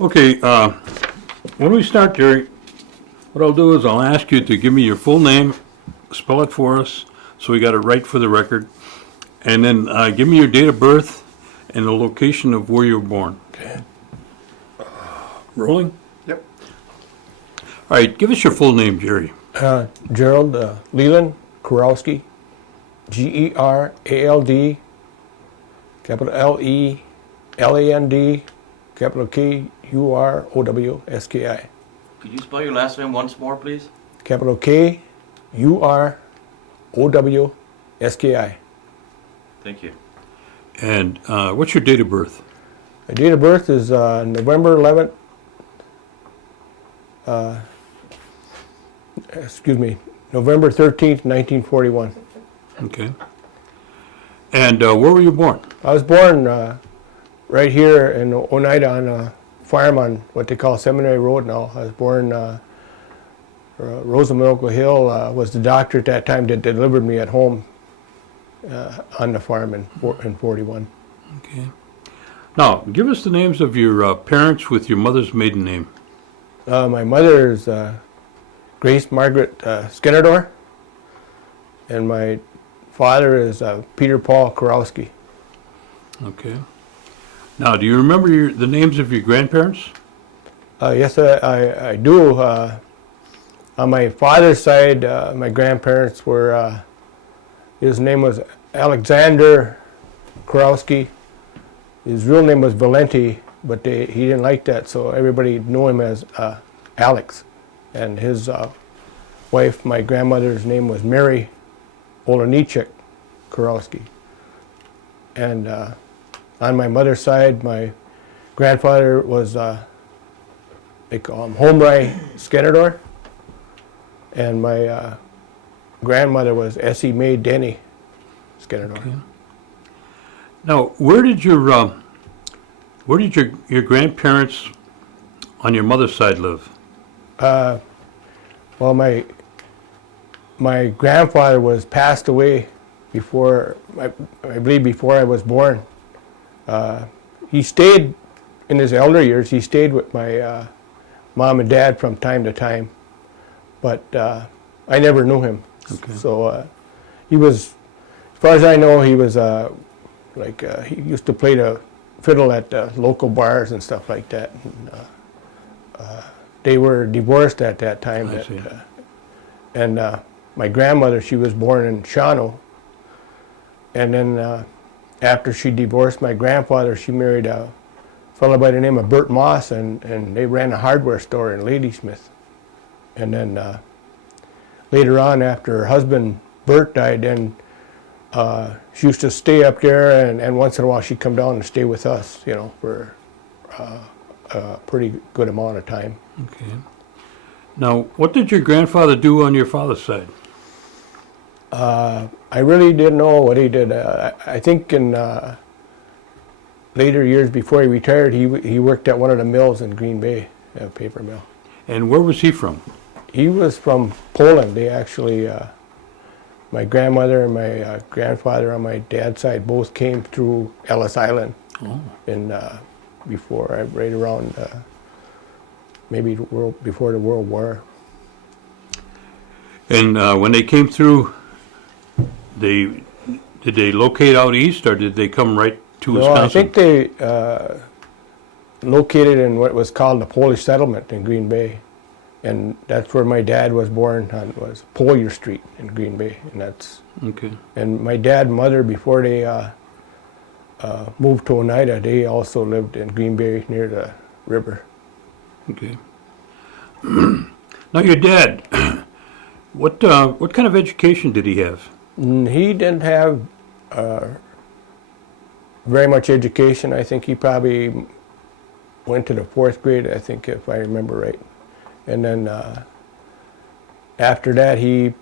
Okay, when we start, Jerry, what I'll do is I'll ask you to give me your full name, spell it for us, so we got it right for the record, and then give me your date of birth and the location of where you were born. Okay. Rolling? Yep. All right, give us your full name, Jerry. Gerald, Leland, Kurowski, Gerald, capital Leland, capital Kurowski. Could you spell your last name once more, please? Capital Kurowski. Thank you. And what's your date of birth? My date of birth is November 11th. November 13th, 1941. Okay. And where were you born? I was born right here in Oneida on a farm on what they call Seminary Road now. I was born Rosamilko Hill was the doctor at that time that delivered me at home on the farm in 41. Okay. Now, give us the names of your parents with your mother's maiden name. My mother is Grace Margaret Skinnerdor, and my father is Peter Paul Kurowski. Okay. Now, do you remember the names of your grandparents? Yes, I do. On my father's side, my grandparents were, his name was Alexander Kurowski. His real name was Valenti, but he didn't like that, so everybody knew him as Alex. And his wife, my grandmother's name was Mary Olenichek Kurowski. And on my mother's side, my grandfather was, they call him Homrai Skinnerdor. And my grandmother was Essie Mae Denny Skinnerdor. Okay. Now, where did your grandparents on your mother's side live? Well, my grandfather was passed away before, I believe before I was born. He stayed, in his elder years, he stayed with my mom and dad from time to time, but I never knew him. Okay. So he was, as far as I know, he was he used to play the fiddle at local bars and stuff like that. And, they were divorced at that time. I see. And my grandmother, she was born in Shawano. And then after she divorced my grandfather, she married a fellow by the name of Bert Moss, and they ran a hardware store in Ladysmith. And then later on, after her husband Bert died, then she used to stay up there, and once in a while she'd come down and stay with us, you know, for a pretty good amount of time. Okay. Now, what did your grandfather do on your father's side? I really didn't know what he did. I think in later years before he retired, he worked at one of the mills in Green Bay, a paper mill. And where was he from? He was from Poland. They actually, my grandmother and my grandfather on my dad's side both came through Ellis Island. Oh. In right around maybe before the World War. And when they came through, did they locate out east, or did they come right to Wisconsin? No, I think they located in what was called the Polish settlement in Green Bay, and that's where my dad was born. Was Polier Street in Green Bay, and that's. Okay. And my dad and mother, before they moved to Oneida, they also lived in Green Bay near the river. Okay. Now, your dad, what kind of education did he have? He didn't have very much education. I think he probably went to the 4th grade, I think, if I remember right. And then after that, he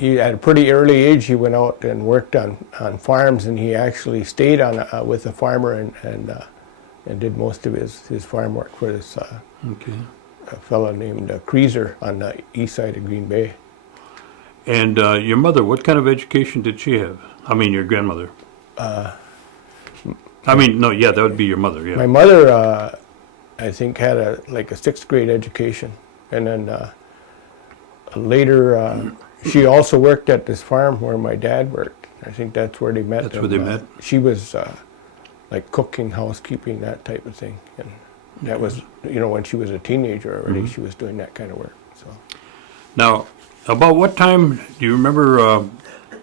at a pretty early age, he went out and worked on farms, and he actually stayed with a farmer and did most of his farm work for this Okay. a fellow named Creaser on the east side of Green Bay. And your mother, what kind of education did she have? I mean, your grandmother. I mean, no, yeah, that would be your mother, yeah. My mother, I think, had a 6th grade education, and then later she also worked at this farm where my dad worked. I think that's where they met. That's where they met? She was like cooking, housekeeping, that type of thing, and that was, when she was a teenager already, she was doing that kind of work. So Now, about what time, do you remember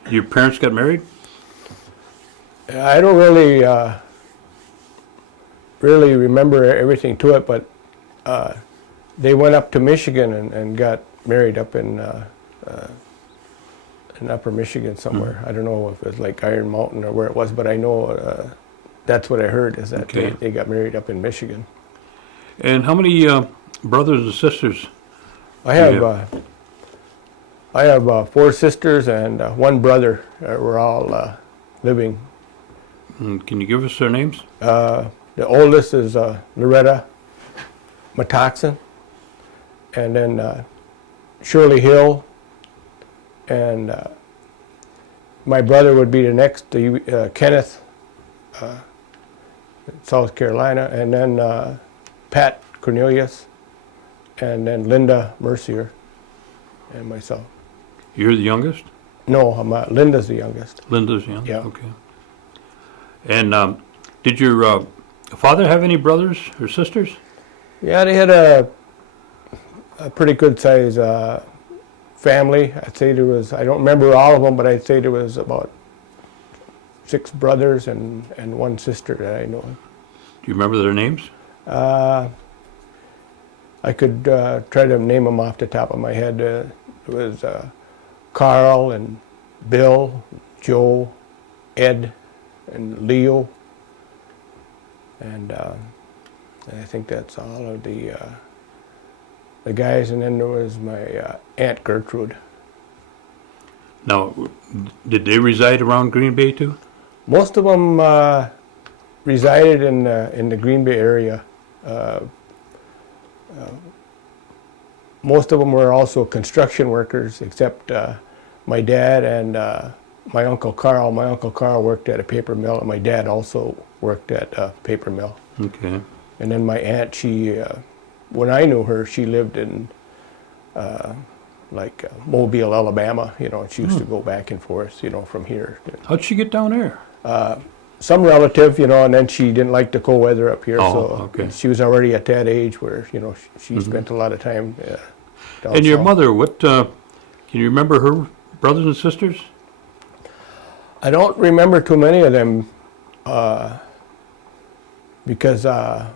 your parents got married? I don't really remember everything to it, but they went up to Michigan and got married up in Upper Michigan somewhere. I don't know if it was like Iron Mountain or where it was, but I know that's what I heard, is that Okay. they got married up in Michigan. And how many brothers and sisters? I Yeah. have 4 sisters and 1 brother. We're all living. And can you give us their names? The oldest is Loretta Matoxin, and then Shirley Hill, and my brother would be the next, Kenneth, South Carolina, and then Pat Cornelius, and then Linda Mercier, and myself. You're the youngest? No, Linda's the youngest. Linda's young? Yeah. Okay. And did your father have any brothers or sisters? Yeah, they had a pretty good size family. I'd say there was, I don't remember all of them, but I'd say there was about 6 brothers and 1 sister that I know of. Do you remember their names? I could try to name them off the top of my head. It was Carl and Bill, Joe, Ed, and Leo, and I think that's all of the guys. And then there was my Aunt Gertrude. Now, did they reside around Green Bay too? Most of them resided in the Green Bay area. Most of them were also construction workers, except my dad and my Uncle Carl. My Uncle Carl worked at a paper mill, and my dad also worked at a paper mill. Okay. And then my aunt, she, when I knew her, she lived in Mobile, Alabama, and she used to go back and forth, from here. How'd she get down there? Some relative, and then she didn't like the cold weather up here, Oh, so okay. she was already at that age where, she spent a lot of time down And your south. mother, what, can you remember her brothers and sisters? I don't remember too many of them because a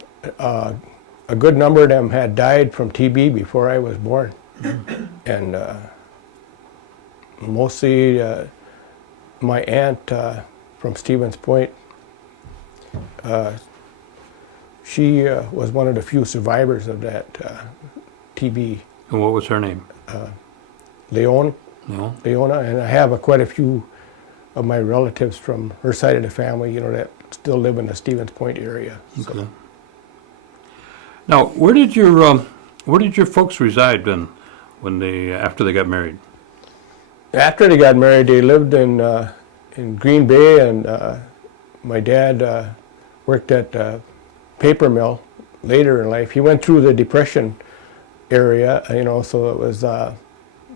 good number of them had died from TB before I was born. And mostly my aunt from Stevens Point, she was one of the few survivors of that TB. And what was her name? Leona, No? and I have quite a few of my relatives from her side of the family, that still live in the Stevens Point area. Okay. Now, where did your folks reside then, after they got married? After they got married, they lived in Green Bay, and my dad worked at a paper mill later in life. He went through the Depression area, so it was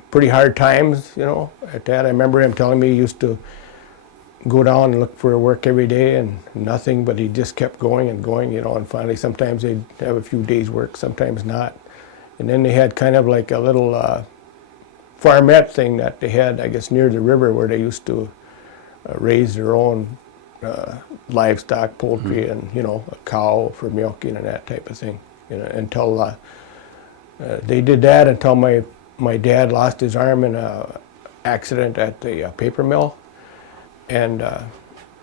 pretty hard times, at that. I remember him telling me he used to go down and look for work every day and nothing, but he just kept going and going, and finally sometimes they'd have a few days work, sometimes not. And then they had kind of like a little farmette thing that they had, I guess, near the river where they used to raise their own livestock, poultry, and, a cow for milking and that type of thing, until they did that until my dad lost his arm in an accident at the paper mill. And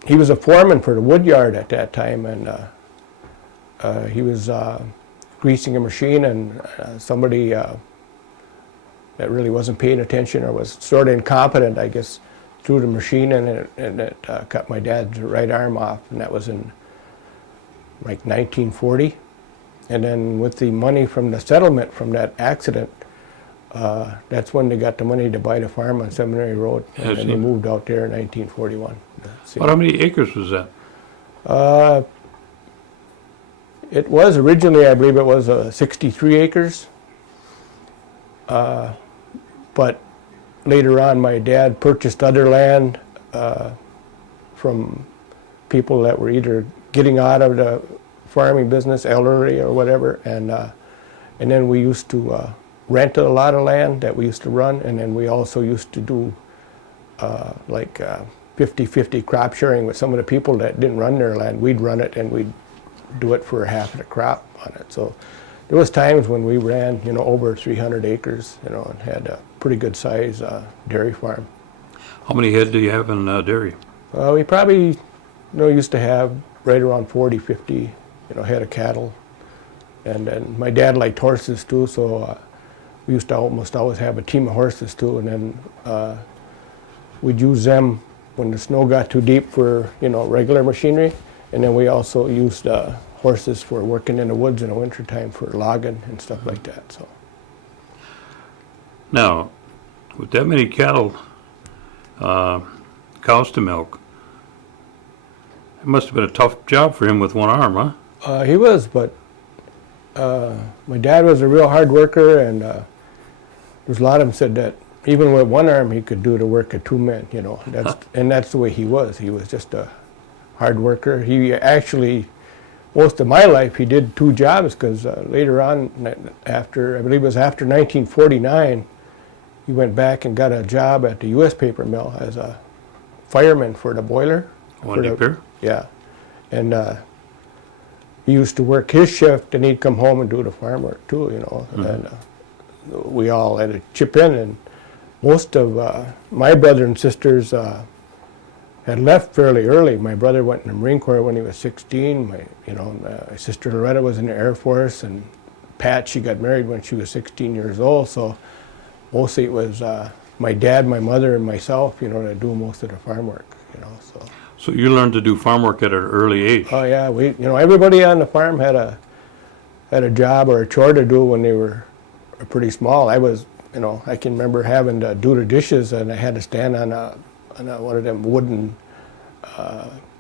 he was a foreman for the wood yard at that time, and he was greasing a machine, and somebody that really wasn't paying attention or was sort of incompetent, I guess, threw the machine, and it cut my dad's right arm off, and that was in like 1940. And then with the money from the settlement from that accident, that's when they got the money to buy the farm on Seminary Road, and then they moved out there in 1941. About how many acres was that? It was originally, I believe it was 63 acres. But later on, my dad purchased other land from people that were either getting out of the farming business, elderly or whatever, and then we used to rent a lot of land that we used to run, and then we also used to do like 50-50 crop sharing with some of the people that didn't run their land. We'd run it and we'd do it for half of the crop on it. So there was times when we ran, over 300 acres, and had a pretty good size dairy farm. How many head do you have in dairy? We probably, used to have right around 40, 50, head of cattle. And then my dad liked horses too, so we used to almost always have a team of horses too. And then we'd use them when the snow got too deep for, regular machinery. And then we also used horses for working in the woods in the wintertime for logging and stuff like that. So Now, with that many cattle, cows to milk, it must have been a tough job for him with one arm, huh? he was, but my dad was a real hard worker, and there's a lot of them said that even with one arm he could do the work of two men, and that's the way he was. He was just a hard worker. He actually, most of my life, he did two jobs, because later on, after, I believe it was after 1949, he went back and got a job at the U.S. paper mill as a fireman for the boiler. Yeah. And he used to work his shift, and he'd come home and do the farm work too, And we all had to chip in, and most of my brother and sisters had left fairly early. My brother went in the Marine Corps when he was 16. My sister Loretta was in the Air Force, and Pat, she got married when she was 16 years old. So mostly it was my dad, my mother, and myself, that do most of the farm work, So you learned to do farm work at an early age. Oh yeah, everybody on the farm had a job or a chore to do when they were pretty small. I was, I can remember having to do the dishes, and I had to stand on one of them wooden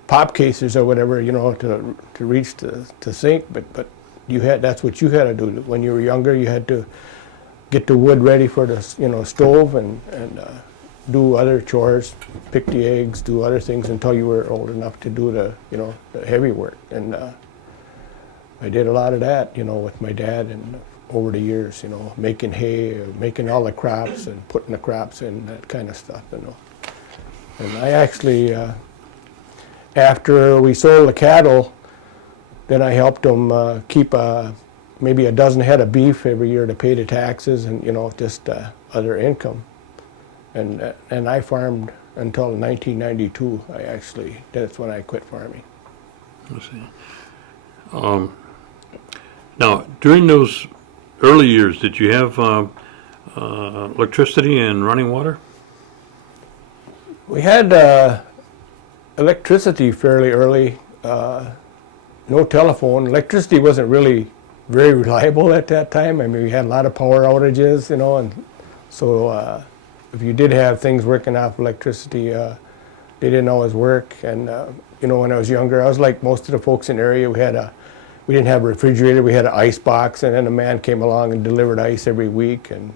pop cases or whatever, to reach the sink. But that's what you had to do when you were younger. You had to get the wood ready for the stove and do other chores, pick the eggs, do other things until you were old enough to do the heavy work. And I did a lot of that, with my dad, and over the years, making hay, making all the crops and putting the crops in, that kind of stuff, And I actually, after we sold the cattle, then I helped them keep maybe a dozen head of beef every year to pay the taxes and, just other income. And I farmed until 1992. That's when I quit farming. I see. Now, during those early years, did you have electricity and running water? We had electricity fairly early. No telephone. Electricity wasn't really very reliable at that time. I mean, we had a lot of power outages, and so if you did have things working off electricity, they didn't always work. And when I was younger, I was like most of the folks in the area. We didn't have a refrigerator. We had an ice box, and then a man came along and delivered ice every week and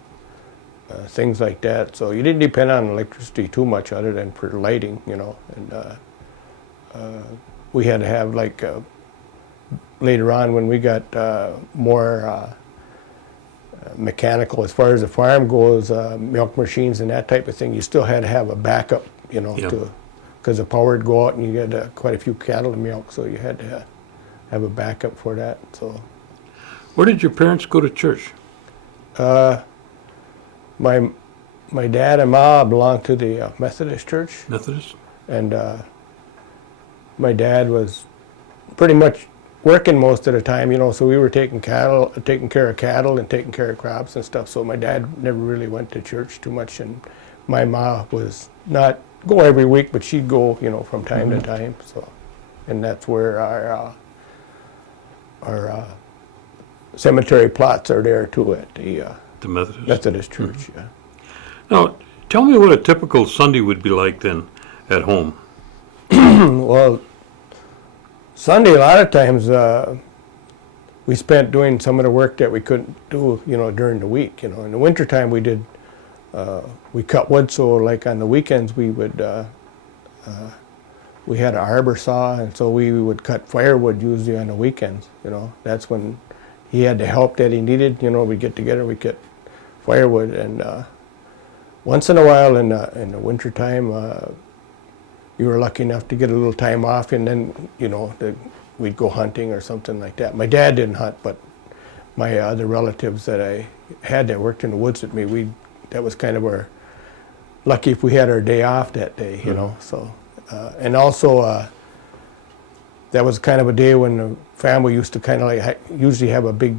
things like that. So you didn't depend on electricity too much, other than for lighting, And we had to have later on, when we got more mechanical as far as the farm goes, milk machines and that type of thing, you still had to have a backup, because the power would go out and you had quite a few cattle to milk, so you had to have a backup for that. So, Where did your parents go to church? My dad and ma belonged to the Methodist church, Methodist? and my dad was pretty much working most of the time, so we were taking care of cattle and taking care of crops and stuff. So my dad never really went to church too much, and my ma was not go every week, but she'd go, from time to time. So, and that's where our cemetery plots are there too at the Methodist church. Yeah. Now, tell me what a typical Sunday would be like then at home. Well, Sunday, a lot of times, we spent doing some of the work that we couldn't do, during the week. In the wintertime, we cut wood, so like on the weekends, we had an arbor saw, and so we would cut firewood usually on the weekends. That's when he had the help that he needed. We'd get together, we'd get firewood, and once in a while in the wintertime, you were lucky enough to get a little time off, and then we'd go hunting or something like that. My dad didn't hunt, but my other relatives that I had that worked in the woods with me, that was kind of our lucky if we had our day off that day, So, and also that was kind of a day when the family used to kind of like usually have a big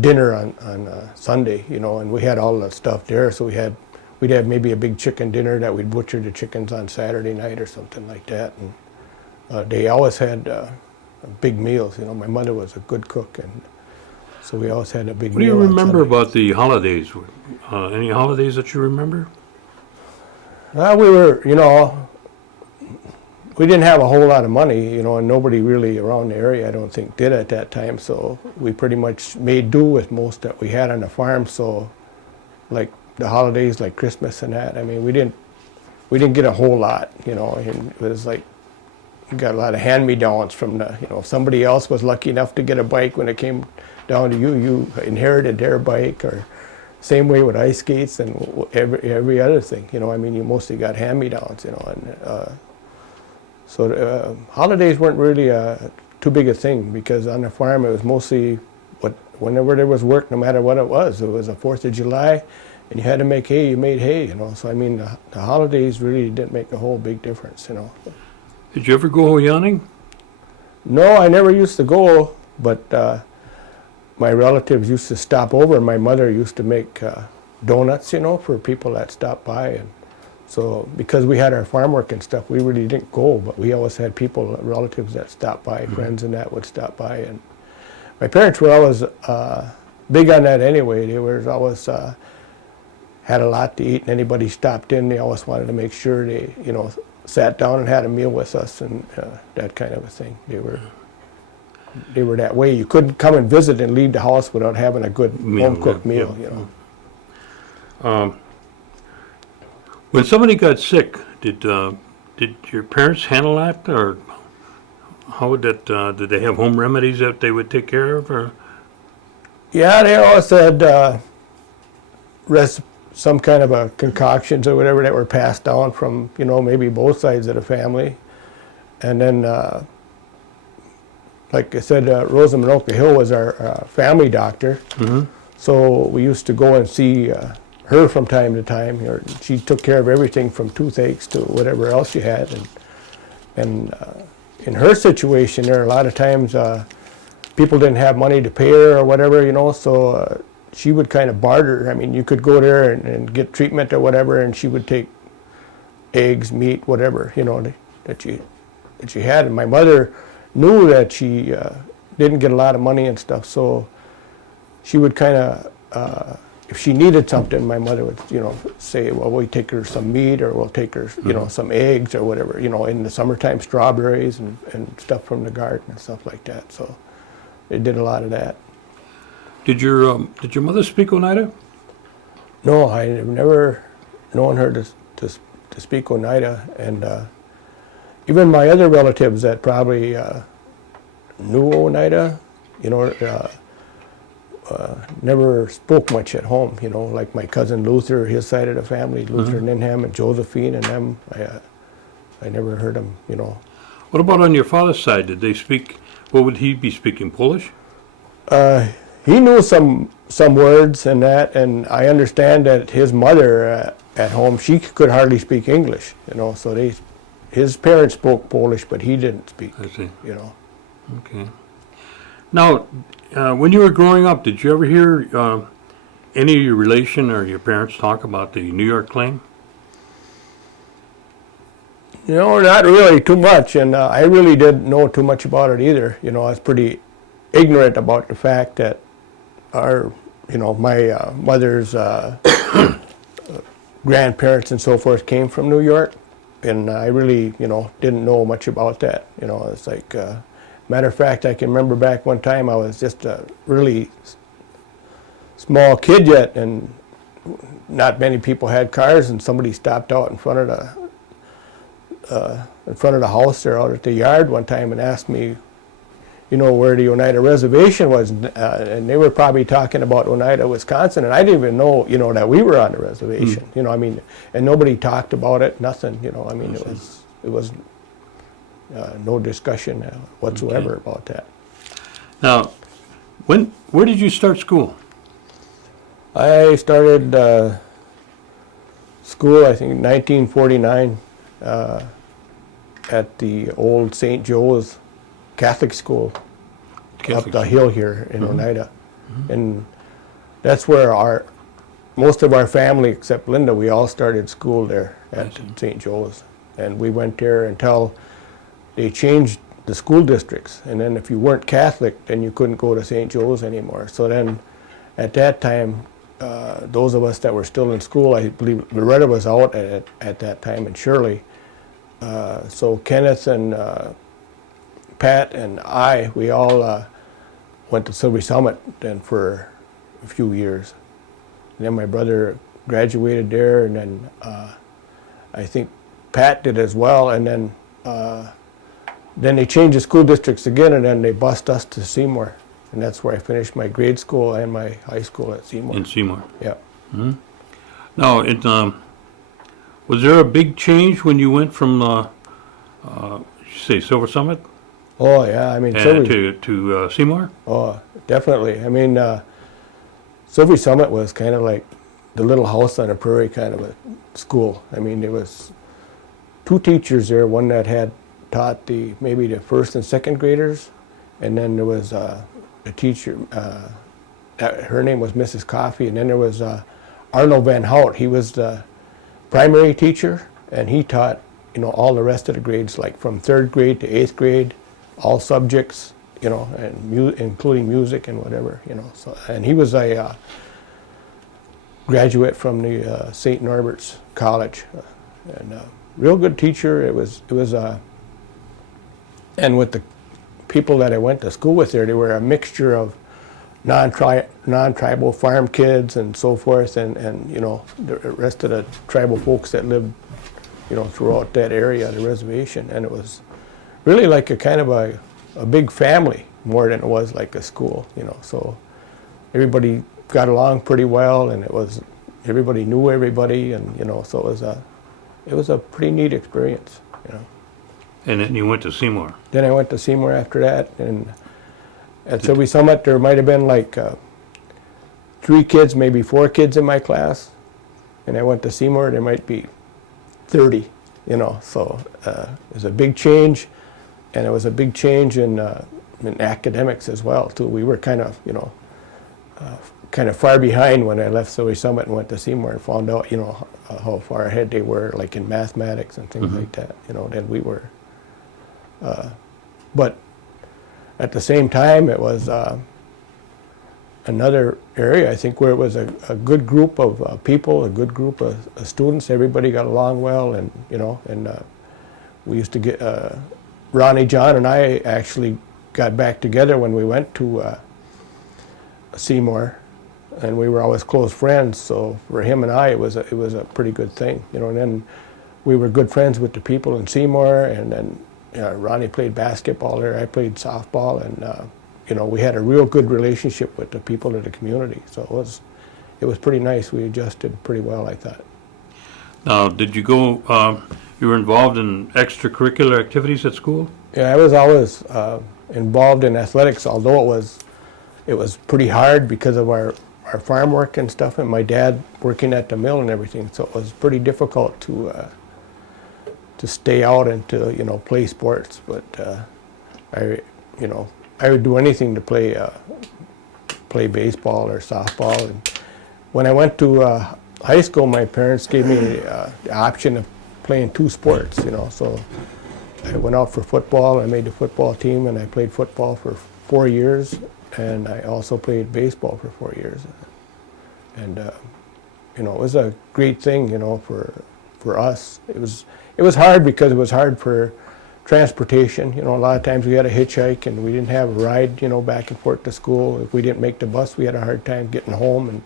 dinner on Sunday, and we had all the stuff there. So we'd have maybe a big chicken dinner that we'd butcher the chickens on Saturday night or something like that. And they always had big meals. My mother was a good cook, and so we always had a big meal. What do you on remember Sunday. about the holidays? Any holidays that you remember? We were, we didn't have a whole lot of money, and nobody really around the area, I don't think, did at that time. So we pretty much made do with most that we had on the farm. So, like the holidays, like Christmas and that, I mean, we didn't get a whole lot, and it was like we got a lot of hand-me-downs from if somebody else was lucky enough to get a bike when it came down to you inherited their bike, or same way with ice skates and every other thing, I mean, you mostly got hand-me-downs, and so holidays weren't really too big a thing, because on the farm it was mostly whenever there was work, no matter what it was a 4th of July, and you had to make hay, you made hay, So I mean, the holidays really didn't make a whole big difference, Did you ever go yawning? No, I never used to go, but my relatives used to stop over. My mother used to make donuts, for people that stopped by, and so because we had our farm work and stuff, we really didn't go, but we always had people, relatives that stopped by, friends and that would stop by, and my parents were always big on that anyway. They were always had a lot to eat, and anybody stopped in, they always wanted to make sure they, sat down and had a meal with us, and that kind of a thing. They were that way. You couldn't come and visit and leave the house without having a good home-cooked meal, When somebody got sick, did your parents handle that, or how would that? Did they have home remedies that they would take care of, or? Yeah, they always had some kind of a concoctions or whatever that were passed down from, maybe both sides of the family. And then, like I said, Rosa Minoka Hill was our family doctor. Mm-hmm. So we used to go and see her from time to time. She took care of everything from toothaches to whatever else you had. And in her situation, there are a lot of times people didn't have money to pay her or whatever, so she would kind of barter. I mean, you could go there and get treatment or whatever, and she would take eggs, meat, whatever, that she had. And my mother knew that she didn't get a lot of money and stuff, so she would kind of, if she needed something, my mother would, say, well, we'll take her some meat, or we'll take her, some eggs or whatever, in the summertime, strawberries and stuff from the garden and stuff like that. So they did a lot of that. Did your mother speak Oneida? No, I've never known her to speak Oneida, and even my other relatives that probably knew Oneida, never spoke much at home. Like my cousin Luther, his side of the family, Luther Ninham and Josephine and them. I never heard them. What about on your father's side? Did they speak? What would he be speaking? Polish? He knew some words and that, and I understand that his mother at home, she could hardly speak English, so his parents spoke Polish, but he didn't speak, I see. Okay. Now, when you were growing up, did you ever hear any of your relation or your parents talk about the New York claim? Not really too much, and I really didn't know too much about it either. I was pretty ignorant about the fact that my mother's grandparents and so forth came from New York, and I really, didn't know much about that. It's like, matter of fact, I can remember back one time I was just a really small kid yet, and not many people had cars, and somebody stopped out in front of the house there out at the yard one time and asked me, where the Oneida Reservation was, and they were probably talking about Oneida, Wisconsin, and I didn't even know, that we were on the reservation. And nobody talked about it, nothing. It was no discussion whatsoever about that. Now, where did you start school? I started school, I think, in 1949 at the old St. Joe's Catholic school up the hill here in Oneida. And that's where most of our family, except Linda, we all started school there at St. Joe's. And we went there until they changed the school districts. And then if you weren't Catholic, then you couldn't go to St. Joe's anymore. So then at that time, those of us that were still in school, I believe Loretta was out at that time, and Shirley. So Kenneth and Pat and we all went to Silver Summit then for a few years. And then my brother graduated there, and then I think Pat did as well. And then they changed the school districts again, and then they bused us to Seymour. And that's where I finished my grade school and my high school at Seymour. In Seymour. Yeah. Mm-hmm. Now, was there a big change when you went from, Silver Summit Oh, yeah. I mean, to Seymour? Oh, definitely. I mean, Silver Summit was kind of like the little house on a prairie kind of a school. I mean, there was 2 teachers there, one that had taught maybe the first and second graders, and then there was a teacher, her name was Mrs. Coffey, and then there was Arnold Van Hout. He was the primary teacher, and he taught, all the rest of the grades, like from 3rd grade to 8th grade, all subjects, and including music and whatever, So, and he was a graduate from the St. Norbert's College, and real good teacher. It was, and with the people that I went to school with there, they were a mixture of non-tribal farm kids and so forth, and the rest of the tribal folks that lived, throughout that area, the reservation, and it was really like a kind of a big family more than it was like a school, So everybody got along pretty well, and everybody knew everybody, and so it was a pretty neat experience, And then you went to Seymour. Then I went to Seymour after that, and at Silver Summit there might have been like 3 kids, maybe 4 kids in my class, and I went to Seymour, there might be 30, so it was a big change, and it was a big change in academics as well too. We were kind of, kind of far behind when I left Silver Summit and went to Seymour and found out, how far ahead they were, like in mathematics and things like that, than we were. But at the same time, it was another area, I think, where it was a good group of people, a good group of students. Everybody got along well, and we used to get Ronnie, John, and I actually got back together when we went to Seymour, and we were always close friends. So for him and I, it was a pretty good thing, And then we were good friends with the people in Seymour, and then Ronnie played basketball there. I played softball, and we had a real good relationship with the people of the community. So it was pretty nice. We adjusted pretty well, I thought. Now, did you go? You were involved in extracurricular activities at school? Yeah, I was always involved in athletics, although it was pretty hard because of our farm work and stuff, and my dad working at the mill and everything. So it was pretty difficult to stay out and to play sports. But I would do anything to play baseball or softball. And when I went to high school, my parents gave me the option of playing 2 sports. So I went out for football. I made the football team, and I played football for 4 years, and I also played baseball for 4 years. And it was a great thing, for us. it was hard because it was hard for transportation. You know, a lot of times we had to hitchhike and we didn't have a ride, you know, back and forth to school. If we didn't make the bus, we had a hard time getting home and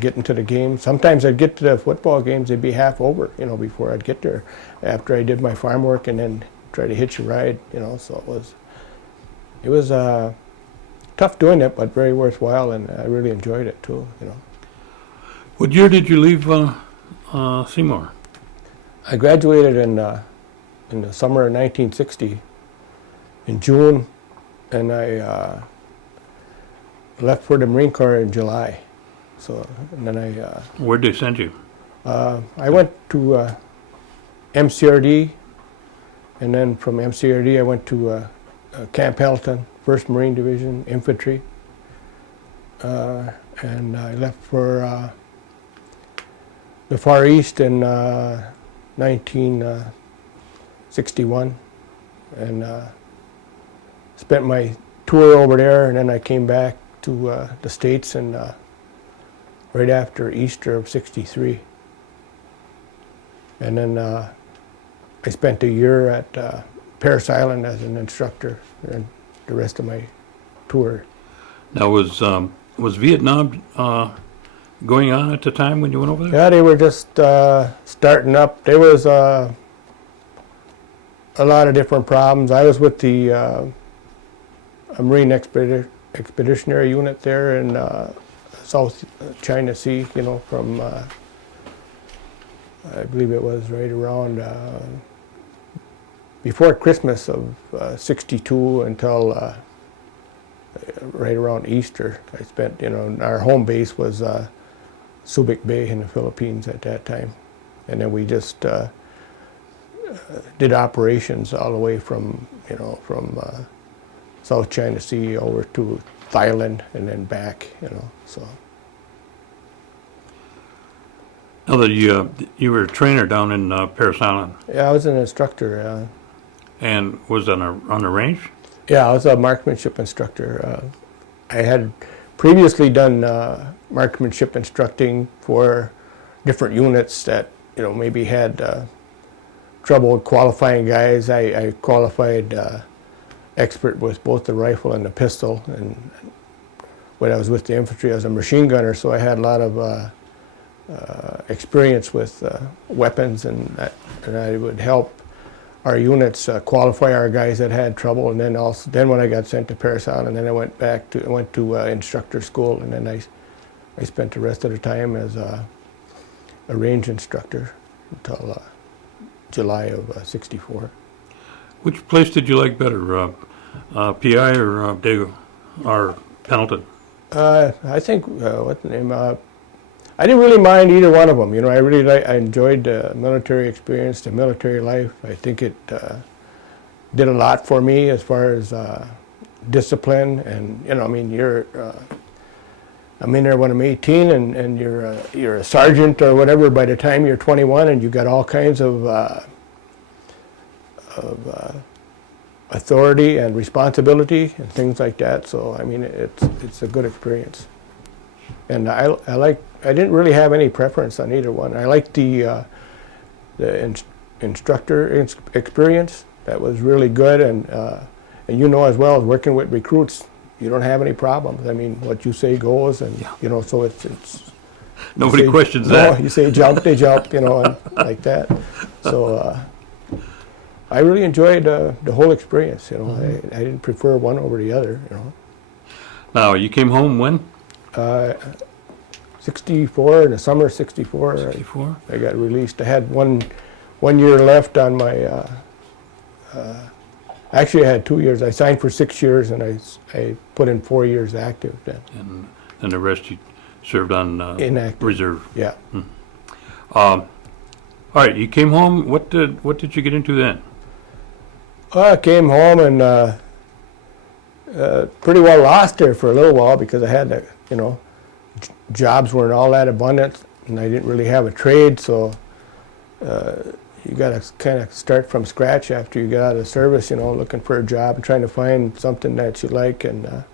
getting to the game. Sometimes I'd get to the football games, they'd be half over, you know, before I'd get there after I did my farm work and then try to hitch a ride, you know, so it was tough doing it, but very worthwhile, and I really enjoyed it too, you know. What year did you leave Seymour? I graduated in the summer of 1960, in June, and I left for the Marine Corps in July. So, and then Where'd they send you? I went to MCRD, and then from MCRD I went to Camp Pendleton, 1st Marine Division, Infantry, and I left for the Far East in 1961, and spent my tour over there, and then I came back to the States and right after Easter of '63. And then I spent a year at Parris Island as an instructor, and the rest of my tour. Now, was Vietnam going on at the time when you went over there? Yeah, they were just starting up. There was a lot of different problems. I was with the a Marine Expeditionary Unit there in South China Sea, you know, from I believe it was right around before Christmas of '62 until right around Easter. I spent, you know, our home base was Subic Bay in the Philippines at that time, and then we just did operations all the way from, you know, from South China Sea over to Thailand and then back, you know, so. Now that you were a trainer down in Parris Island, Yeah, I was an instructor. and was on the range? Yeah, I was a marksmanship instructor. I had previously done marksmanship instructing for different units that, you know, maybe had trouble qualifying guys. I qualified expert with both the rifle and the pistol, and when I was with the infantry, I was a machine gunner, so I had a lot of experience with weapons, and I would help our units qualify our guys that had trouble, and then when I got sent to Parris Island, and then I went to instructor school, and then I spent the rest of the time as a range instructor until July of '64. Which place did you like better, PI or Dago or Pendleton? I think what's the name? I didn't really mind either one of them. You know, I enjoyed the military experience, the military life. I think it did a lot for me as far as discipline, and, you know, I mean, I'm in there when I'm 18, and you're a sergeant or whatever by the time you're 21, and you got all kinds of authority and responsibility and things like that. So I mean, it's a good experience, and I didn't really have any preference on either one. I liked the instructor experience. That was really good, and you know as well as working with recruits, you don't have any problems. I mean, what you say goes, and you know, so it's Nobody questions that. No, you say jump, they jump, you know, and like that. So I really enjoyed the whole experience. You know, I didn't prefer one over the other. You know. Now, you came home when? 64, in the summer of '64. 64? I got released. I had one year left on my. Actually, I had 2 years. I signed for 6 years, and I put in 4 years active then. And the rest you served on Inactive. reserve. Yeah. All right, you came home. What did you get into then? I came home and pretty well lost there for a little while because I had to, you know, jobs weren't all that abundant, and I didn't really have a trade, so you got to kind of start from scratch after you get out of the service, you know, looking for a job and trying to find something that you like. And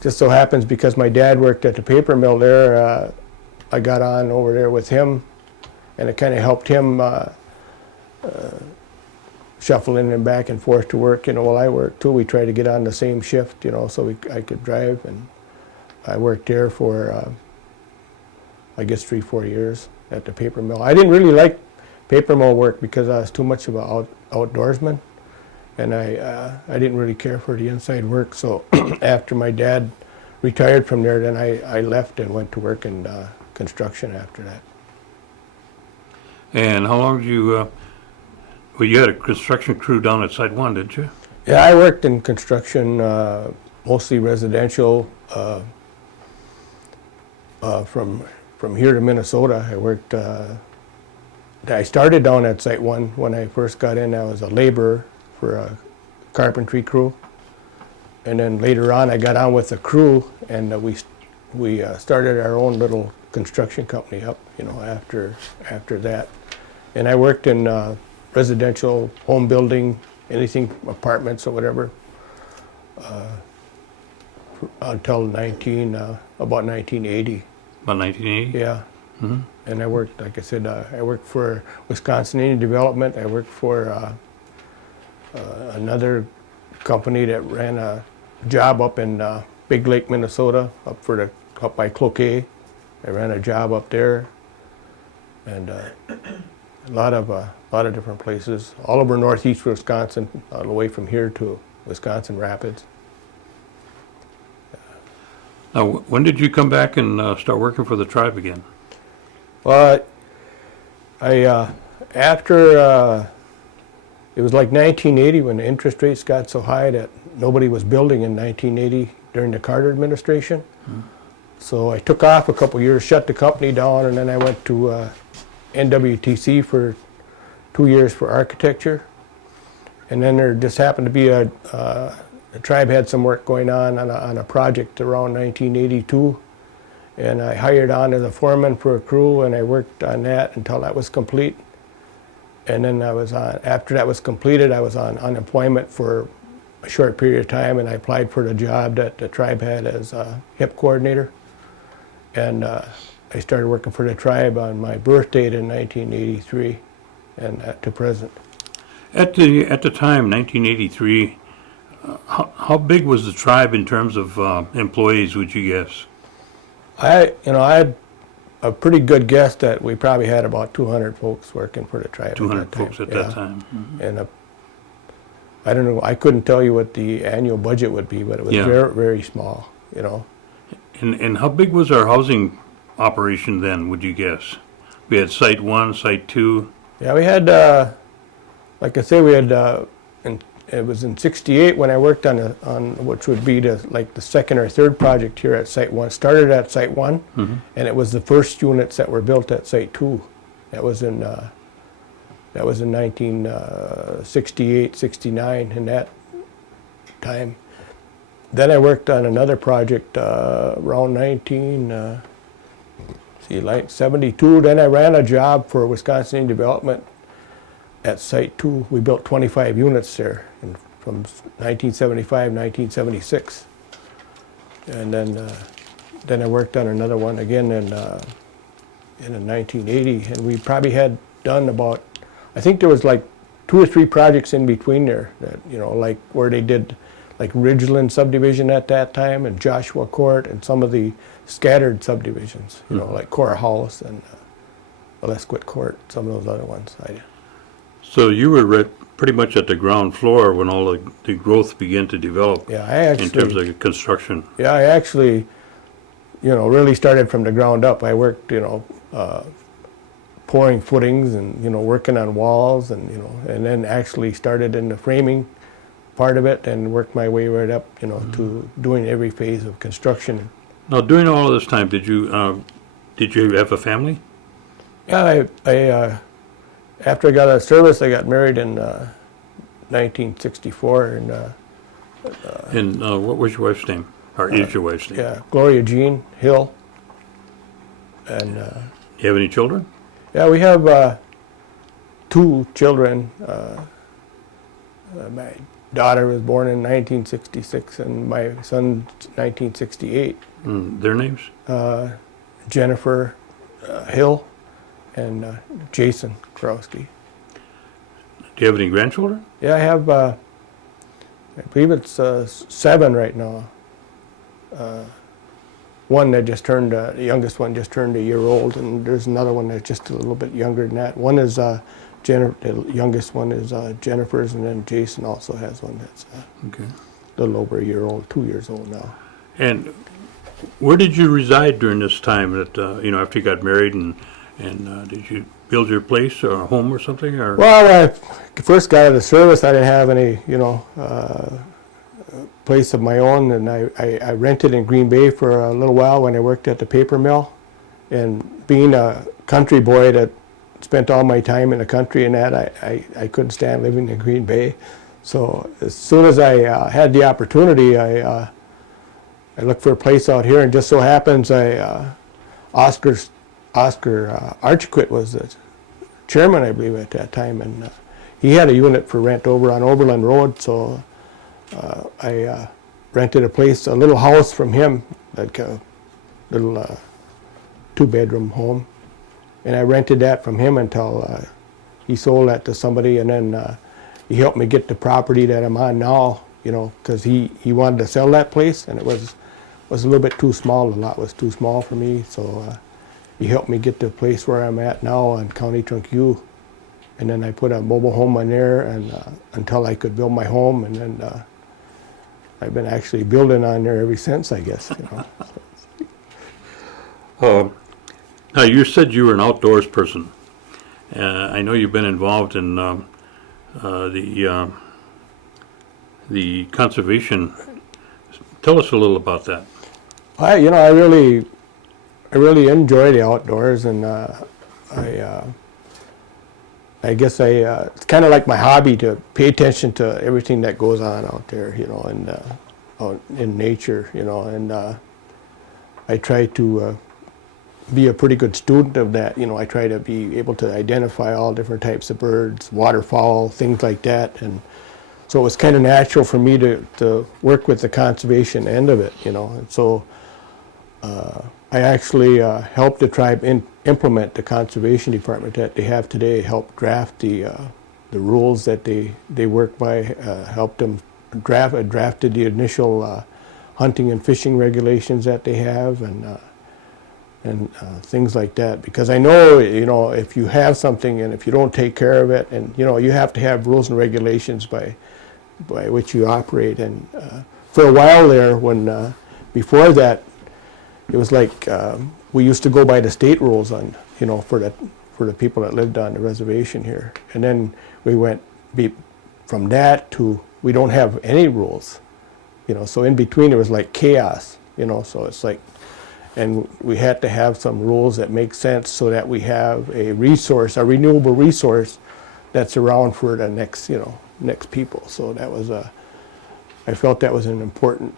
just so happens because my dad worked at the paper mill there, I got on over there with him, and it kind of helped him shuffling them back and forth to work, while I worked too. We tried to get on the same shift, so I could drive, and I worked there for, I guess 3-4 years at the paper mill. I didn't really like paper mill work because I was too much of an outdoorsman, and I didn't really care for the inside work. So after my dad retired from there, then I left and went to work in construction after that. And how long did you, well, you had a construction crew down at Site 1, didn't you? Yeah, I worked in construction, mostly residential. From here to Minnesota, I worked. I started down at Site 1 when I first got in. I was a laborer for a carpentry crew, and then later on, I got on with the crew, and we started our own little construction company up. After that, and I worked in residential home building, anything apartments or whatever, until about 1980. About 1980? Yeah. Mm-hmm. And I worked, like I said, I worked for Wisconsin Indian Development. I worked for another company that ran a job up in Big Lake, Minnesota, up by Cloquet. I ran a job up there, and a lot of different places, all over northeast Wisconsin, all the way from here to Wisconsin Rapids. Now, when did you come back and start working for the tribe again? Well, after it was like 1980 when the interest rates got so high that nobody was building in 1980 during the Carter administration. Mm-hmm. So I took off a couple years, shut the company down, and then I went to NWTC for 2 years for architecture. And then there just happened to be the tribe had some work going on a project around 1982, and I hired on as a foreman for a crew, and I worked on that until that was complete. And then after that was completed, I was on unemployment for a short period of time, and I applied for the job that the tribe had as a HIP coordinator. And I started working for the tribe on my birth date in 1983, and to present. At the time, 1983, how big was the tribe in terms of employees, would you guess? I had a pretty good guess that we probably had about 200 folks working for the tribe. 200 folks at that time. Mm-hmm. And I don't know, I couldn't tell you what the annual budget would be, but it was very, very small, And how big was our housing operation then, would you guess? We had Site 1, Site 2. Yeah, we had, like I say, we had, it was in '68 when I worked on which would be the second or third project here at Site 1. Started at Site 1, mm-hmm. and it was the first units that were built at Site 2. That was in 1968, 69, in that time. Then I worked on another project around 1972. Then I ran a job for Wisconsin Indian Development at Site 2. We built 25 units there from 1975, 1976. And then I worked on another one again in 1980, and we probably had done about, I think there was like 2 or 3 projects in between there that, like where they did like Ridgeland subdivision at that time, and Joshua Court, and some of the scattered subdivisions, like Cora House and Lesquit Court, some of those other ones. So you were pretty much at the ground floor when all the growth began to develop. Yeah, in terms of construction. Yeah, I actually, really started from the ground up. I worked, pouring footings and working on walls, and and then actually started in the framing part of it and worked my way right up, mm-hmm. to doing every phase of construction. Now, during all of this time, did you have a family? Yeah, I after I got out of service, I got married in 1964, and what was your wife's name, or is your wife's name? Yeah, Gloria Jean Hill. And you have any children? Yeah, we have 2 children. My daughter was born in 1966, and my son 1968. Their names? Jennifer Hill and Jason Kurowski. Do you have any grandchildren? Yeah, I have, I believe it's 7 right now. One that just turned, the youngest one just turned a year old, and there's another one that's just a little bit younger than that. One is Jennifer, the youngest one is Jennifer's, and then Jason also has one that's Okay. a little over a year old, 2 years old now. And where did you reside during this time that, you know, after you got married, and did you build your place or a home or something, or? Well, when I first got out of service, I didn't have any, you know, place of my own, and I rented in Green Bay for a little while when I worked at the paper mill. And being a country boy that spent all my time in the country and that, I couldn't stand living in Green Bay. So as soon as I had the opportunity, I looked for a place out here, and just so happens Oscar Archquit was the chairman, I believe, at that time, and he had a unit for rent over on Overland Road, so I rented a place, a little house from him, like a little 2-bedroom home, and I rented that from him until he sold that to somebody, and then he helped me get the property that I'm on now, you know, because he wanted to sell that place, and it was a little bit too small. The lot was too small for me, so he helped me get the place where I'm at now on County Trunk U, and then I put a mobile home on there, and until I could build my home, and then I've been actually building on there ever since, I guess. You know. Now, you said you were an outdoors person. I know you've been involved in the conservation. Tell us a little about that. I really enjoy the outdoors, and I guess it's kind of like my hobby to pay attention to everything that goes on out there, you know, and out in nature, you know, and I try to be a pretty good student of that. You know, I try to be able to identify all different types of birds, waterfowl, things like that, and so it was kind of natural for me to work with the conservation end of it, you know, and so I actually helped the tribe implement the conservation department that they have today, helped draft the rules that they work by, helped them drafted the initial hunting and fishing regulations that they have, and things like that. Because I know, you know, if you have something and if you don't take care of it, and you know, you have to have rules and regulations by which you operate. And for a while there, when before that, it was like we used to go by the state rules on, you know, for the people that lived on the reservation here, and then we went from that to we don't have any rules, you know. So in between, it was like chaos, you know. So it's like, and we had to have some rules that make sense so that we have a resource, a renewable resource, that's around for the next, you know, next people. So that was I felt that was an important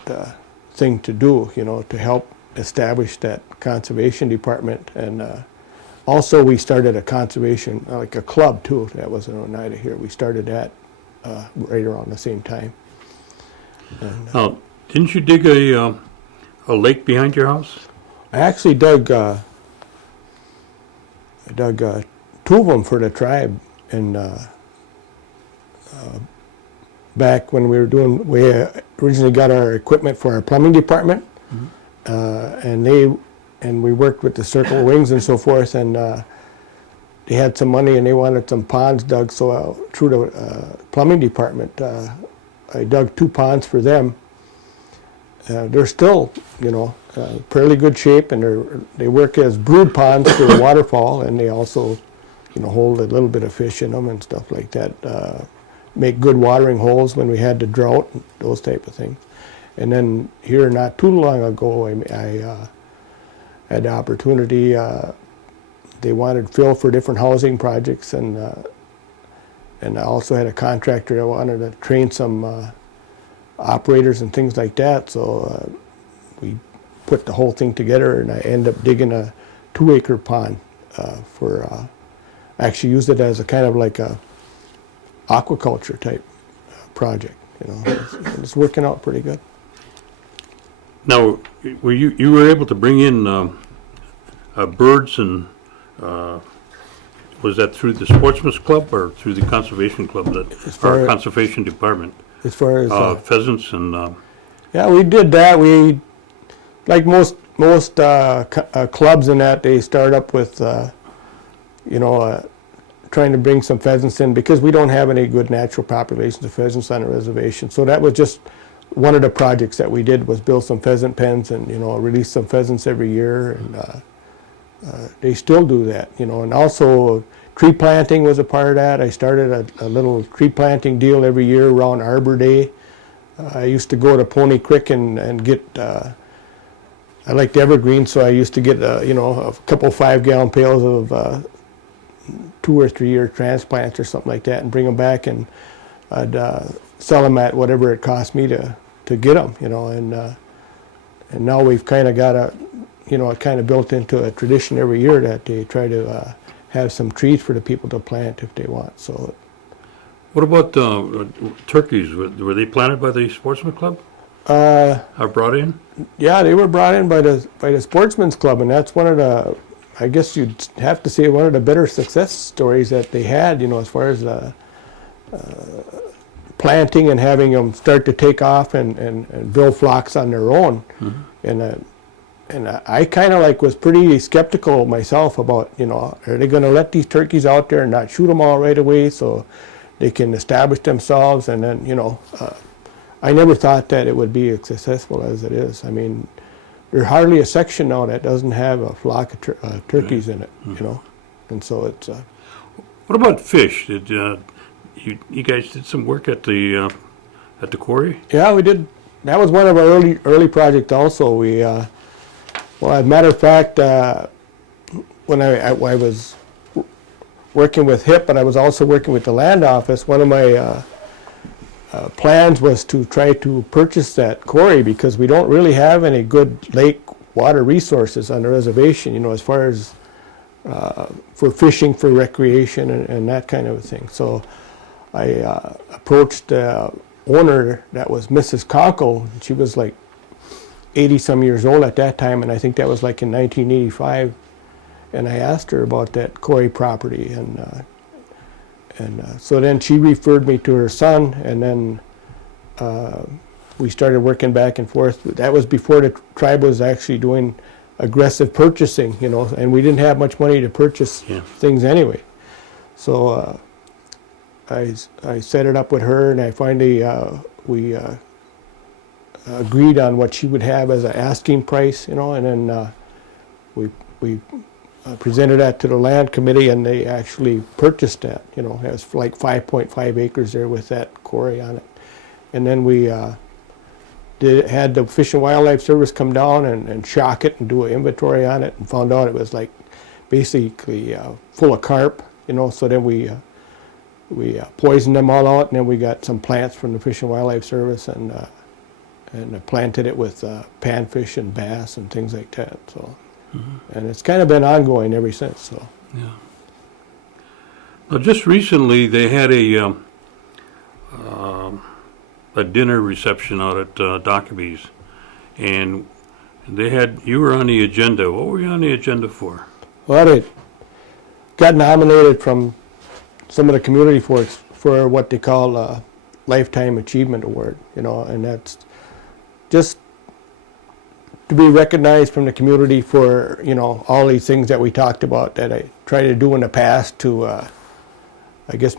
thing to do, you know, to help establish that conservation department. And also we started a conservation, like a club too, that was in Oneida here. We started that right around the same time. And, Now, didn't you dig a lake behind your house? I actually dug 2 of them for the tribe, and back when we originally got our equipment for our plumbing department, and we worked with the Circle Wings and so forth, and they had some money and they wanted some ponds dug, so through the plumbing department, I dug 2 ponds for them. They're still, you know, fairly good shape, and they work as brood ponds for waterfowl, and they also, you know, hold a little bit of fish in them and stuff like that. Make good watering holes when we had the drought, those type of things. And then here, not too long ago, I had the opportunity. They wanted fill for different housing projects, and I also had a contractor that wanted to train some operators and things like that. So we put the whole thing together, and I ended up digging a 2-acre pond for. Actually used it as a kind of like a aquaculture type project. You know, it's working out pretty good. Now, were you were able to bring in birds and was that through the Sportsman's Club or through the Conservation Club, far or as- Conservation Department? As far as Pheasants and, yeah, we did that. We, like most clubs in that, they start up with, trying to bring some pheasants in because we don't have any good natural populations of pheasants on the reservation. So that was just one of the projects that we did, was build some pheasant pens and, release some pheasants every year. And they still do that, and also tree planting was a part of that. I started a little tree planting deal every year around Arbor Day. I used to go to Pony Creek and get, I liked evergreens, so I used to get, a couple 5-gallon pails of 2 or 3 year transplants or something like that, and bring them back, and I'd sell them at whatever it cost me to get them, and now we've kind of got it kind of built into a tradition every year that they try to have some trees for the people to plant if they want. So, what about turkeys? Were they planted by the Sportsman Club? Or brought in? yeah, they were brought in by the Sportsman's Club, and that's one of the, I guess you'd have to say, one of the better success stories that they had, as far as planting and having them start to take off and build flocks on their own. Mm-hmm. And I kind of was pretty skeptical myself about, are they going to let these turkeys out there and not shoot them all right away so they can establish themselves? And then, I never thought that it would be as successful as it is. I mean, there's hardly a section now that doesn't have a flock of turkeys in it, and so it's. What about fish? Did you guys did some work at the quarry? Yeah, we did. That was one of our early projects. Also, we. Well, as a matter of fact, when I was working with HIP, and I was also working with the land office, one of my plans was to try to purchase that quarry, because we don't really have any good lake water resources on the reservation, as far as for fishing, for recreation, and that kind of a thing. So I approached the owner, that was Mrs. Conkle. She was like 80-some years old at that time, and I think that was like in 1985. And I asked her about that quarry property, and so then she referred me to her son, and then we started working back and forth. That was before the tribe was actually doing aggressive purchasing, and we didn't have much money to purchase things anyway. So I set it up with her, and I finally we agreed on what she would have as an asking price, and then we presented that to the land committee, and they actually purchased that. It was like 5.5 acres there with that quarry on it. And then we had the Fish and Wildlife Service come down and shock it and do an inventory on it, and found out it was like basically full of carp. So then we poisoned them all out, and then we got some plants from the Fish and Wildlife Service and planted it with panfish and bass and things like that. So. Mm-hmm. And it's kind of been ongoing ever since. So. Yeah. Now, just recently, they had a dinner reception out at Dockaby's, and you were on the agenda. What were you on the agenda for? Well, it got nominated from some of the community for what they call a Lifetime Achievement Award, and that's just to be recognized from the community for, all these things that we talked about that I tried to do in the past to, I guess,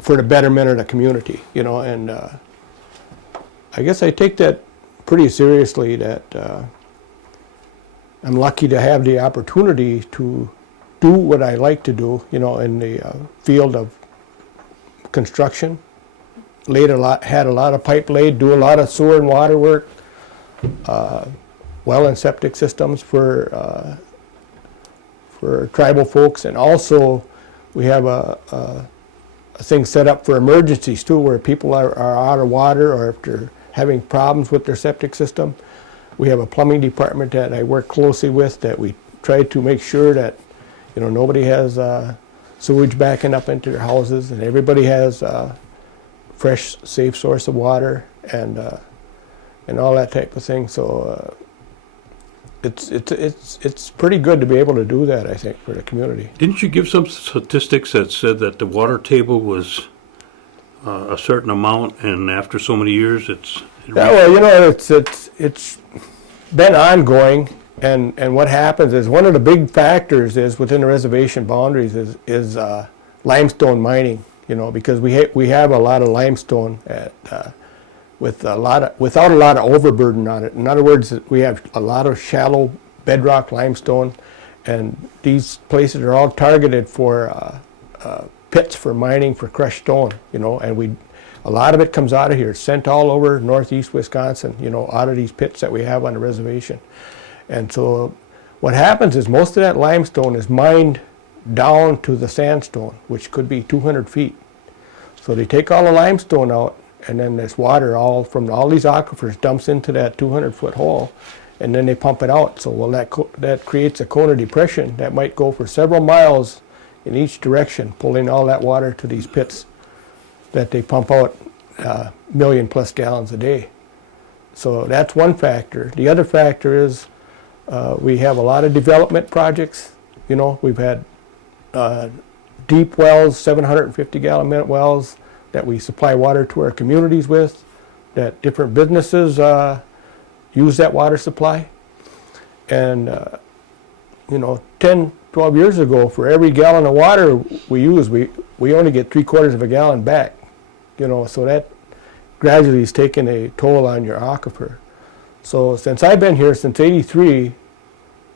for the betterment of the community, and I guess I take that pretty seriously, that I'm lucky to have the opportunity to do what I like to do, in the field of construction. Had a lot of pipe laid, do a lot of sewer and water work, well and septic systems for tribal folks, and also we have a thing set up for emergencies too, where people are out of water or if they're having problems with their septic system. We have a plumbing department that I work closely with, that we try to make sure that nobody has sewage backing up into their houses, and everybody has fresh, safe source of water, and all that type of thing. So it's pretty good to be able to do that, I think, for the community. Didn't you give some statistics that said that the water table was a certain amount, and after so many years, Yeah, well, you know, it's been ongoing, and what happens is one of the big factors is within the reservation boundaries is limestone mining. You know, because we have a lot of limestone without a lot of overburden on it. In other words, we have a lot of shallow bedrock limestone, and these places are all targeted for pits for mining for crushed stone. You know, and a lot of it comes out of here. It's sent all over northeast Wisconsin. You know, out of these pits that we have on the reservation. And so, what happens is most of that limestone is mined down to the sandstone, which could be 200 feet. So they take all the limestone out, and then this water all from all these aquifers dumps into that 200-foot hole, and then they pump it out. So that creates a cone of depression that might go for several miles in each direction, pulling all that water to these pits that they pump out million plus gallons a day. So that's one factor. The other factor is we have a lot of development projects. You know, we've had deep wells, 750-gallon minute wells that we supply water to our communities with, that different businesses use that water supply. And, you know, 10, 12 years ago, for every gallon of water we use, we only get 3/4 of a gallon back. You know, so that gradually is taking a toll on your aquifer. So since I've been here since '83,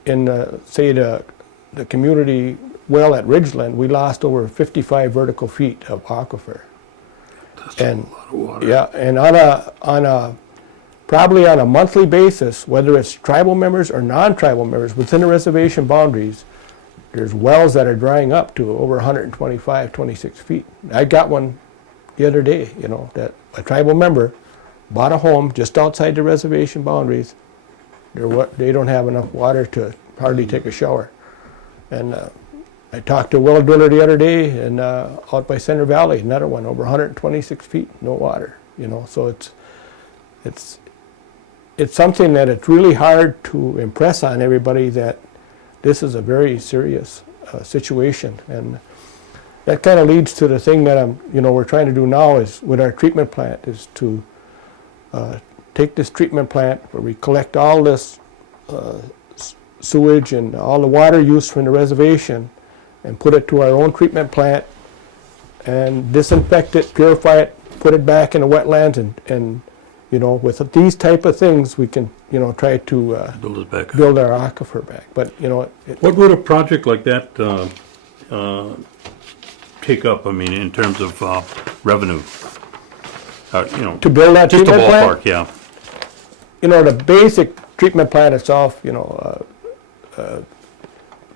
in say the community well at Ridgeland, we lost over 55 vertical feet of aquifer. That's a lot of water. Yeah, and probably on a monthly basis, whether it's tribal members or non-tribal members within the reservation boundaries, there's wells that are drying up to over 125, 26 feet. I got one the other day, you know, that a tribal member bought a home just outside the reservation boundaries. They don't have enough water to hardly take a shower. And I talked to a well driller the other day, and out by Center Valley, another one over 126 feet, no water. You know, so it's something that it's really hard to impress on everybody that this is a very serious situation, and that kind of leads to the thing that we're trying to do now is with our treatment plant is to take this treatment plant where we collect all this sewage and all the water used from the reservation and put it to our own treatment plant and disinfect it, purify it, put it back in the wetlands, and you know, with these type of things we can, you know, try to Build it back up. build our aquifer back. But you know, What would a project like that take up, I mean, in terms of revenue? You know, to build that just a treatment plant, ballpark, yeah. you know, the basic treatment plant itself, you know,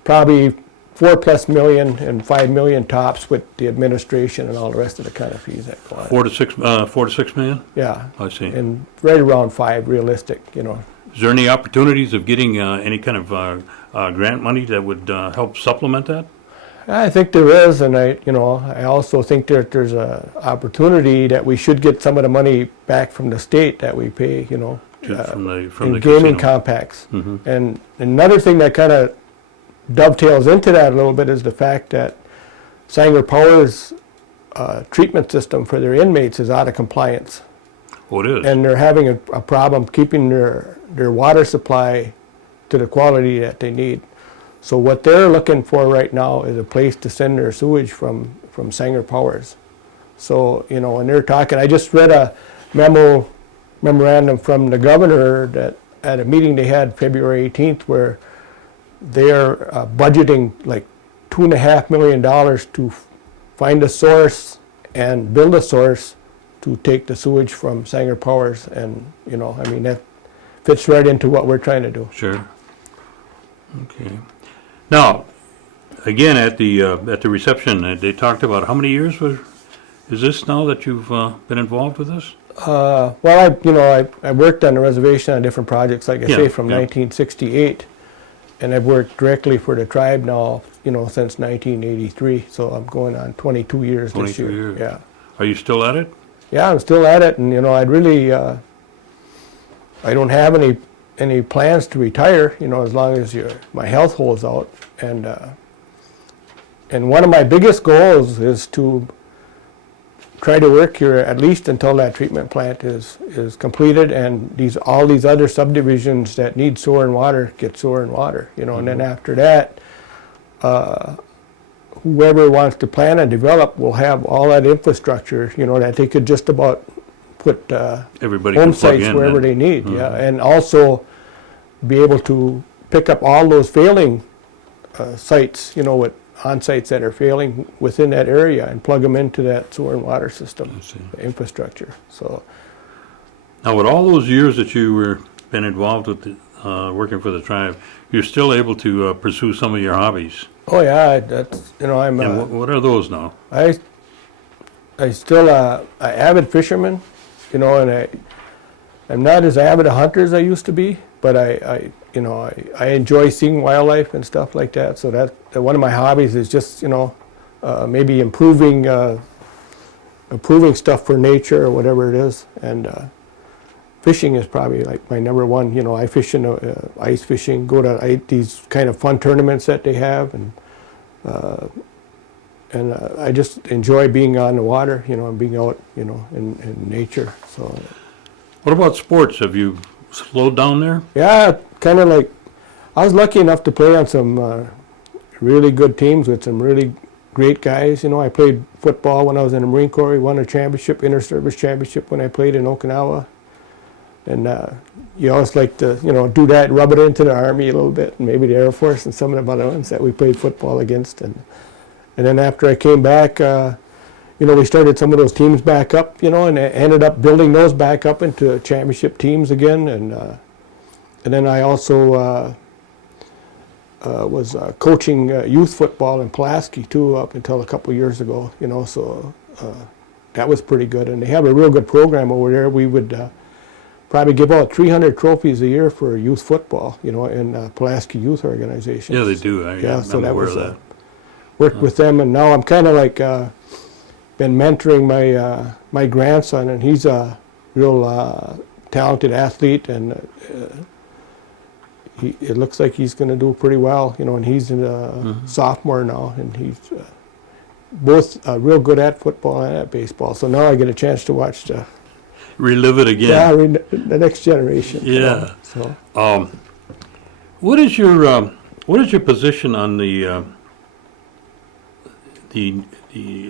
probably $4+ million and $5 million tops with the administration and all the rest of the kind of fees that go on. 4 to 6 million? Yeah, I see. and right around 5 realistic, you know. Is there any opportunities of getting any kind of grant money that would help supplement that? I think there is, and I also think that there's a opportunity that we should get some of the money back from the state that we pay, you know, From in the gaming casino. compacts. Mhm. And another thing that kind of dovetails into that a little bit is the fact that Sanger Power's treatment system for their inmates is out of compliance. Oh, it is? And they're having a problem keeping their water supply to the quality that they need. So what they're looking for right now is a place to send their sewage from Sanger Powers. So, you know, and they're talking, I just read a memorandum from the governor that at a meeting they had February 18th where they're budgeting like $2.5 million to find a source and build a source to take the sewage from Sanger Powers. And, you know, I mean, that fits right into what we're trying to do. Sure. Okay. Now, again, at the reception, they talked about how many years is this now that you've been involved with this? Well, I worked on the reservation on different projects, like I say, from 1968, and I've worked directly for the tribe now, you know, since 1983. So I'm going on 22 years this 22 year. years. Yeah. Are you still at it? Yeah, I'm still at it, and you know, I'd really, I don't have any any plans to retire, as long as my health holds out. And one of my biggest goals is to try to work here at least until that treatment plant is completed, and all these other subdivisions that need sewer and water get sewer and water, and then after that, whoever wants to plan and develop will have all that infrastructure, that they could just about put Everybody home can plug sites in. wherever then. they need, and also be able to pick up all those failing sites, with on-sites that are failing within that area and plug them into that sewer and water system, see. the infrastructure. So, Now, with all those years that you were been involved with working for the tribe, you're still able to pursue some of your hobbies. oh yeah, that's, I'm, And what are those now? I still a avid fisherman, and I'm not as avid a hunter as I used to be, but I enjoy seeing wildlife and stuff like that. So that one of my hobbies is just maybe improving stuff for nature or whatever it is. And fishing is probably like my number one. I fish in ice fishing, go to these kind of fun tournaments that they have, and I just enjoy being on the water, and being out, in nature. So. What about sports? Have you slowed down there? Yeah, kind of like, I was lucky enough to play on some really good teams with some really great guys. I played football when I was in the Marine Corps. We won a championship, inter-service championship, when I played in Okinawa. And you always like to, do that, rub it into the Army a little bit, and maybe the Air Force and some of the other ones that we played football against. And then after I came back, we started some of those teams back up, and I ended up building those back up into championship teams again. And then I also was coaching youth football in Pulaski too, up until a couple of years ago. So that was pretty good. And they have a real good program over there. We would probably give out 300 trophies a year for youth football, in Pulaski youth organizations. Yeah, they do. I'm aware of that. Worked with them, and now I'm kind of like been mentoring my grandson, and he's a real talented athlete, and it looks like he's going to do pretty well, and he's a sophomore now, and he's both real good at football and at baseball. So now I get a chance to watch Relive it again. the next generation. Yeah. So What is your position on the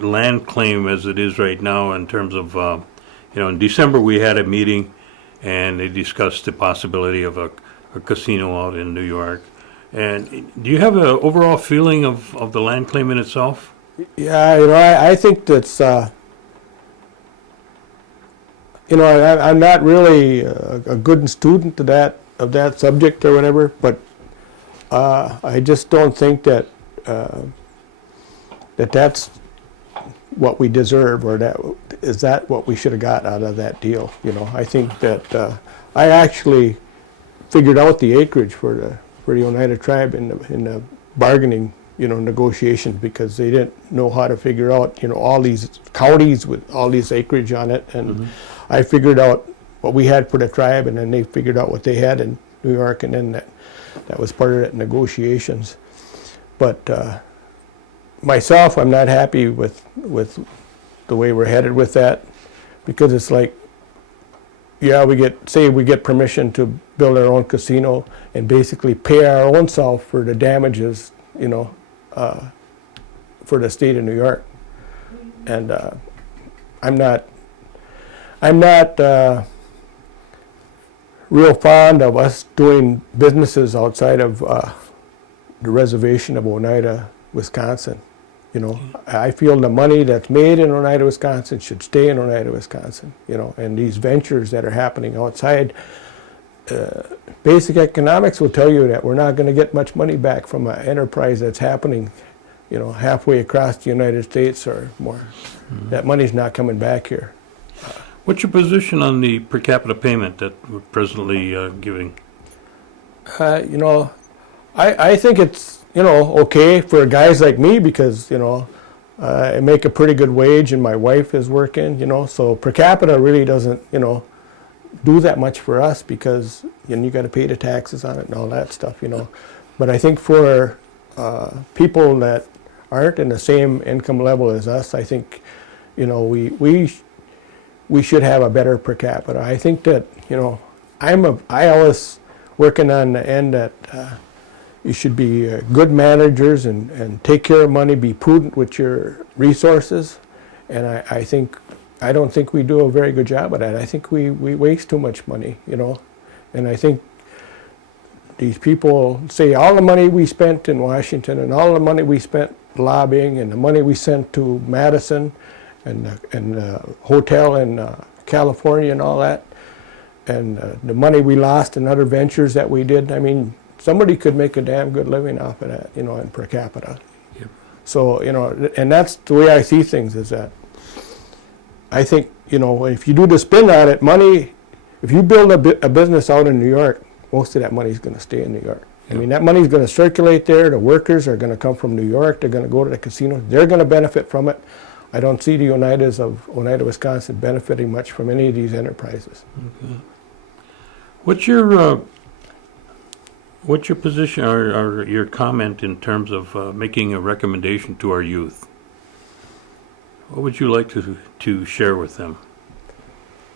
land claim as it is right now, in terms of in December we had a meeting and they discussed the possibility of a casino out in New York. And do you have an overall feeling of the land claim in itself? Yeah, I think that's I'm not really a good student of that subject or whatever, but I just don't think that that's what we deserve, or that what we should have got out of that deal. I think that I actually figured out the acreage for the Oneida tribe in the bargaining negotiations, because they didn't know how to figure out all these counties with all this acreage on it, and I figured out what we had for the tribe, and then they figured out what they had in New York, and then that was part of that negotiations. But myself, I'm not happy with the way we're headed with that, because it's like, yeah, we get permission to build our own casino and basically pay our own self for the damages, for the state of New York. And I'm not real fond of us doing businesses outside of the reservation of Oneida, Wisconsin. I feel the money that's made in Oneida, Wisconsin should stay in Oneida, Wisconsin, and these ventures that are happening outside, basic economics will tell you that we're not going to get much money back from an enterprise that's happening, halfway across the United States or more. That money's not coming back here. What's your position on the per capita payment that we're presently giving? I think it's, okay for guys like me, because, I make a pretty good wage and my wife is working, so per capita really doesn't, do that much for us because you got to pay the taxes on it and all that stuff, But I think for people that aren't in the same income level as us, I think, we should have a better per capita. I think that, I always working on the end that you should be good managers and take care of money, be prudent with your resources. And I don't think we do a very good job of that. I think we waste too much money, And I think these people say all the money we spent in Washington and all the money we spent lobbying and the money we sent to Madison and the hotel in California and all that, and the money we lost in other ventures that we did. I mean, somebody could make a damn good living off of that, in per capita. Yep. So, and that's the way I see things is that I think, if you do the spin on it, money, if you build a business out in New York, most of that money is going to stay in New York. I mean, that money is going to circulate there. The workers are going to come from New York. They're going to go to the casinos. They're going to benefit from it. I don't see the Oneidas of Oneida, Wisconsin benefiting much from any of these enterprises. Okay. What's your position or your comment in terms of making a recommendation to our youth? What would you like to share with them?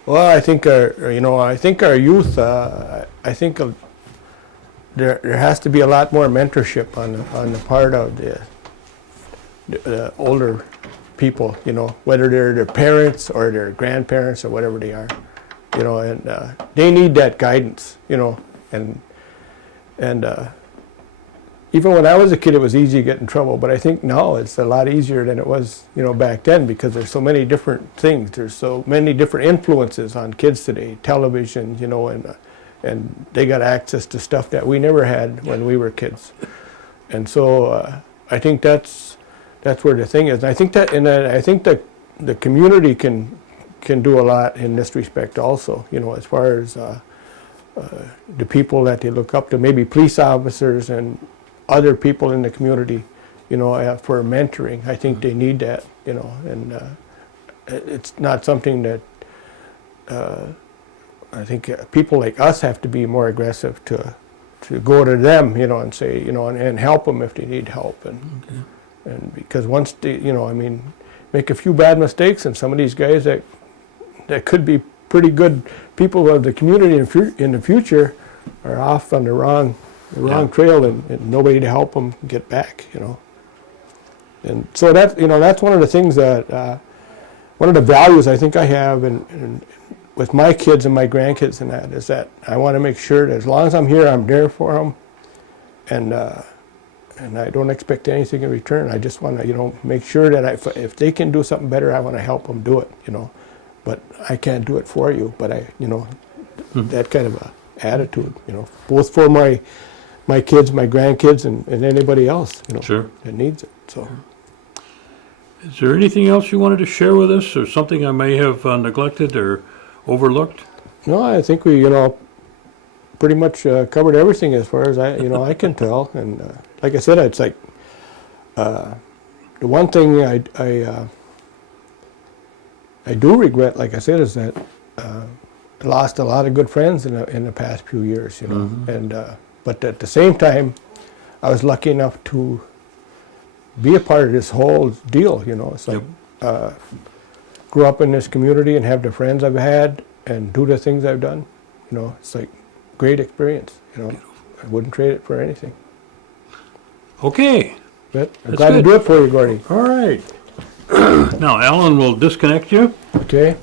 Well, I think our youth. There has to be a lot more mentorship on the part of the older people. Whether they're their parents or their grandparents or whatever they are. And they need that guidance. And even when I was a kid, it was easy to get in trouble, but I think now it's a lot easier than it was, back then, because there's so many different things. There's so many different influences on kids today, television, and they got access to stuff that we never had when we were kids. And so I think that's where the thing is. And I think that the community can do a lot in this respect also, as far as the people that they look up to, maybe police officers and other people in the community, for mentoring. I think they need that, and it's not something that I think people like us have to be more aggressive to go to them, and say, and help them if they need help, and because once they, make a few bad mistakes, and some of these guys that could be pretty good people of the community in the future are off on the wrong trail and nobody to help them get back, And so that's one of the things that, one of the values I think I have in with my kids and my grandkids and that is that I want to make sure that as long as I'm here, I'm there for them, and I don't expect anything in return. I just want to, make sure that if they can do something better, I want to help them do it, But I can't do it for you. But that kind of a attitude, both for my kids, my grandkids, and anybody else, Sure. that needs it. So. Is there anything else you wanted to share with us, or something I may have neglected or overlooked? No, I think we, pretty much covered everything as far as I can tell. And like I said, it's like the one thing I do regret, like I said, is that I lost a lot of good friends in the past few years, Mm-hmm. And but at the same time, I was lucky enough to be a part of this whole deal. It's like grew up in this community and have the friends I've had and do the things I've done. It's like great experience. I wouldn't trade it for anything. Okay. But I'm That's glad good. to do it for you, Gordy. All right. Now, Alan will disconnect you. Okay.